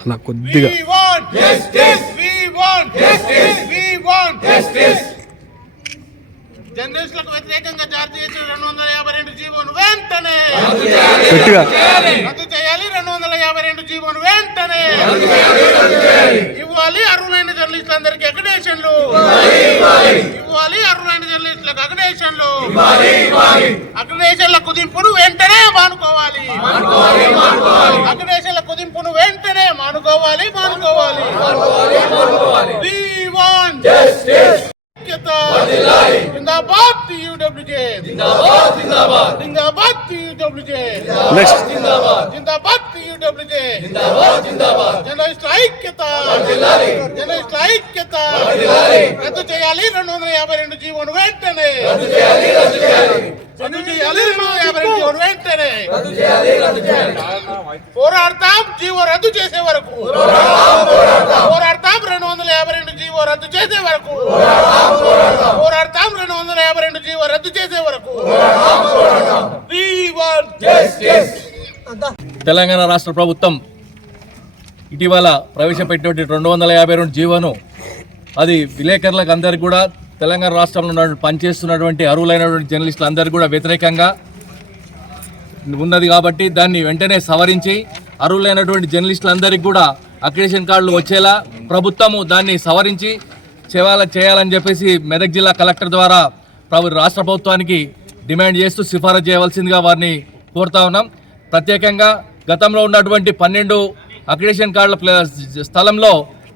అన్న కొద్దిగా. జర్నలిస్టులకు వ్యతిరేకంగా జారీ రెండు వందల యాభై రెండు జీవోను వెంటనే రద్దు చేయాలి. రెండు వందల యాభై రెండు జీవోను వెంటనే ఇవ్వాలి అర్హులైన జర్నలిస్టులందరికీ అగ్నేషన్లు ఇవ్వాలి అర్హులైన జర్నలిస్టులకు అగ్నేషన్ల కుదింపును వెంటనే మానుకోవాలి. అగ్నేషన్ల కుదింపును వెంటనే మానుకోవాలి మానుకోవాలి. జిందాబాద్ జిందాబాద్ నెక్స్ట్ జిందాబాద్ ఐక్యత. ఐక్యత. రద్దు చేయాలి రెండు వందల యాభై రెండు జీవోను వెంటనే. రద్దు చేయాలి రెండు వందల యాభై రెండు జీవోను వెంటనే. పోరాడతాం జీవో రద్దు చేసే వరకు. పోరాడతాం రెండు వందల యాభై రెండు జీవో రద్దు చేసే వరకు. పోరాడతాం రెండు వందల యాభై రెండు జీవో రద్దు చేసే వరకు. justice. తెలంగాణ రాష్ట్ర ప్రభుత్వం ఇటీవల ప్రవేశపెట్టినటువంటి రెండు వందల యాభై రెండు జీవోను అది విలేకరులకు అందరికీ కూడా తెలంగాణ రాష్ట్రంలో పనిచేస్తున్నటువంటి అర్హులైనటువంటి జర్నలిస్టులు అందరికీ కూడా వ్యతిరేకంగా ఉన్నది కాబట్టి దాన్ని వెంటనే సవరించి అర్హులైనటువంటి జర్నలిస్టులందరికీ కూడా అక్రిడేషన్ కార్డులు వచ్చేలా ప్రభుత్వము దాన్ని సవరించి చేయాల చేయాలని చెప్పేసి మెదక్ జిల్లా కలెక్టర్ ద్వారా ప్రభు రాష్ట్ర ప్రభుత్వానికి డిమాండ్ చేస్తూ సిఫారసు చేయవలసిందిగా వారిని కోరుతా ఉన్నాం. ప్రత్యేకంగా గతంలో ఉన్నటువంటి పన్నెండు అక్రిడేషన్ కార్డుల స్థలంలో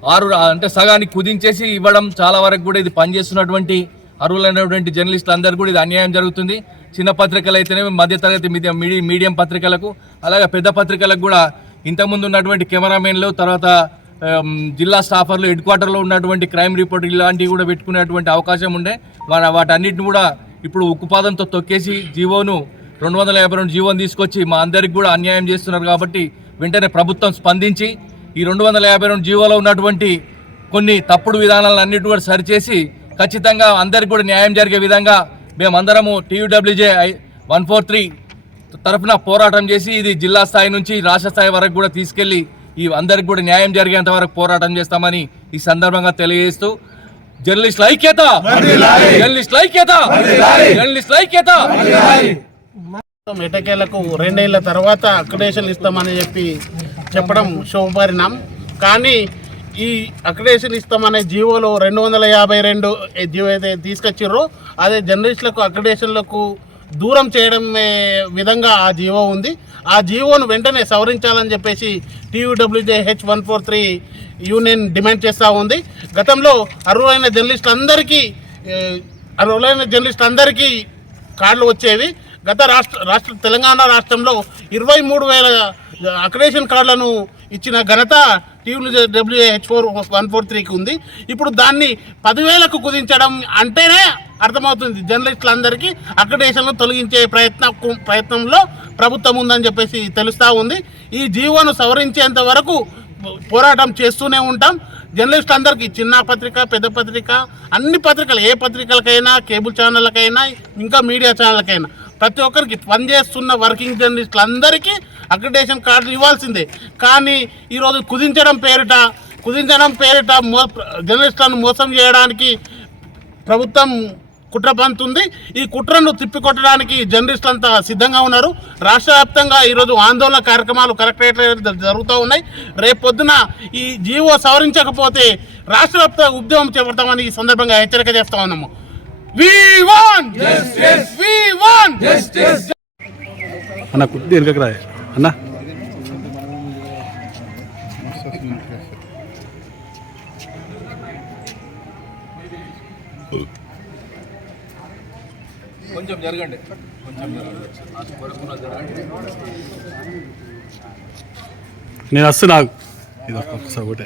ఆరు అంటే సగానికి కుదించేసి ఇవ్వడం చాలా వరకు కూడా ఇది పనిచేస్తున్నటువంటి అర్హులైనటువంటి జర్నలిస్టులు అందరూ కూడా ఇది అన్యాయం జరుగుతుంది. చిన్న పత్రికలు అయితేనే మధ్యతరగతి మీడియం మీడి- మీడియం పత్రికలకు అలాగే పెద్ద పత్రికలకు కూడా ఇంతకుముందు ఉన్నటువంటి కెమెరామెన్లు తర్వాత జిల్లా స్టాఫర్లు హెడ్ క్వార్టర్లో ఉన్నటువంటి క్రైమ్ రిపోర్ట్ ఇలాంటివి కూడా పెట్టుకునేటువంటి అవకాశం ఉండే. వాటి వాటన్నిటిని కూడా ఇప్పుడు ఉక్కుపాదంతో తొక్కేసి జీవోను రెండు వందల యాభై రెండు జీవోని తీసుకొచ్చి మా అందరికి కూడా అన్యాయం చేస్తున్నారు కాబట్టి వెంటనే ప్రభుత్వం స్పందించి ఈ రెండు వందల యాభై రెండు జీవోలో ఉన్నటువంటి కొన్ని తప్పుడు విధానాలను అన్నిటి కూడా సరిచేసి ఖచ్చితంగా అందరికి కూడా న్యాయం జరిగే విధంగా మేమందరము టీయూడబ్ల్యూజే వన్ ఫోర్ త్రీ తరఫున పోరాటం చేసి ఇది జిల్లా స్థాయి నుంచి రాష్ట్ర స్థాయి వరకు కూడా తీసుకెళ్ళి ఈ అందరికి కూడా న్యాయం జరిగేంత వరకు పోరాటం చేస్తామని ఈ సందర్భంగా తెలియజేస్తూ జర్నలిస్టుల ఐక్యత జర్నలిస్టుల ఐక్యత జర్నలిస్టుల ఐక్యత ఎటకేలకు రెండేళ్ళ తర్వాత అక్రిడేషన్లు ఇస్తామని చెప్పి చెప్పడం శుభపరిణామం. కానీ ఈ అక్రిడేషన్ ఇస్తామనే జీవోలో రెండు వందల యాభై రెండు జీవో అయితే తీసుకొచ్చిర్రో అదే జర్నలిస్టులకు అక్రిడేషన్లకు దూరం చేయడం విధంగా ఆ జీవో ఉంది. ఆ జీవోను వెంటనే సవరించాలని చెప్పేసి TUWJ H one four three union demand చేస్తూ ఉంది. గతంలో అర్హులైన జర్నలిస్టులందరికీ అర్హులైన జర్నలిస్టులందరికీ కార్డులు వచ్చేవి. గత రాష్ట్ర రాష్ట్ర తెలంగాణ రాష్ట్రంలో ఇరవై మూడు వేల అక్రెడిషన్ కార్డులను ఇచ్చిన ఘనత డబ్ల్యూహెచ్ ఫోర్ వన్ ఫోర్ త్రీకి ఉంది. ఇప్పుడు దాన్ని పదివేలకు కుదించడం అంటేనే అర్థమవుతుంది జర్నలిస్టులందరికీ అక్రెడిషన్లు తొలగించే ప్రయత్న ప్రయత్నంలో ప్రభుత్వం ఉందని చెప్పేసి తెలుస్తూ ఉంది. ఈ జీవోను సవరించేంత వరకు పోరాటం చేస్తూనే ఉంటాం. జర్నలిస్ట్ అందరికీ చిన్న పత్రిక పెద్ద పత్రిక అన్ని పత్రికలు ఏ పత్రికలకైనా కేబుల్ ఛానళ్ళకైనా ఇంకా మీడియా ఛానళ్ళకైనా ప్రతి ఒక్కరికి పనిచేస్తున్న వర్కింగ్ జర్నలిస్టులు అందరికీ అక్రిడేషన్ కార్డులు ఇవ్వాల్సిందే. కానీ ఈరోజు కుదించడం పేరిట కుదించడం పేరిట మో జర్నలిస్టులను మోసం చేయడానికి ప్రభుత్వం కుట్ర పంతుంది ఈ కుట్రను తిప్పికొట్టడానికి జర్నలిస్టులు అంతా సిద్ధంగా ఉన్నారు. రాష్ట్ర వ్యాప్తంగా ఈరోజు ఆందోళన కార్యక్రమాలు కలెక్టరేట్ జరుగుతూ ఉన్నాయి. రేపు పొద్దున ఈ జీవో సవరించకపోతే రాష్ట్ర వ్యాప్త ఉద్యమం చేపడతామని ఈ సందర్భంగా హెచ్చరిక చేస్తా ఉన్నాము. అన్న కొద్దిగా వెనుకకు రా అన్న. కొంచెం జరగండి. కొంచెం జరగండి. నేను వస్తున్నా. ఇది ఒక్కసారి ఒకటే.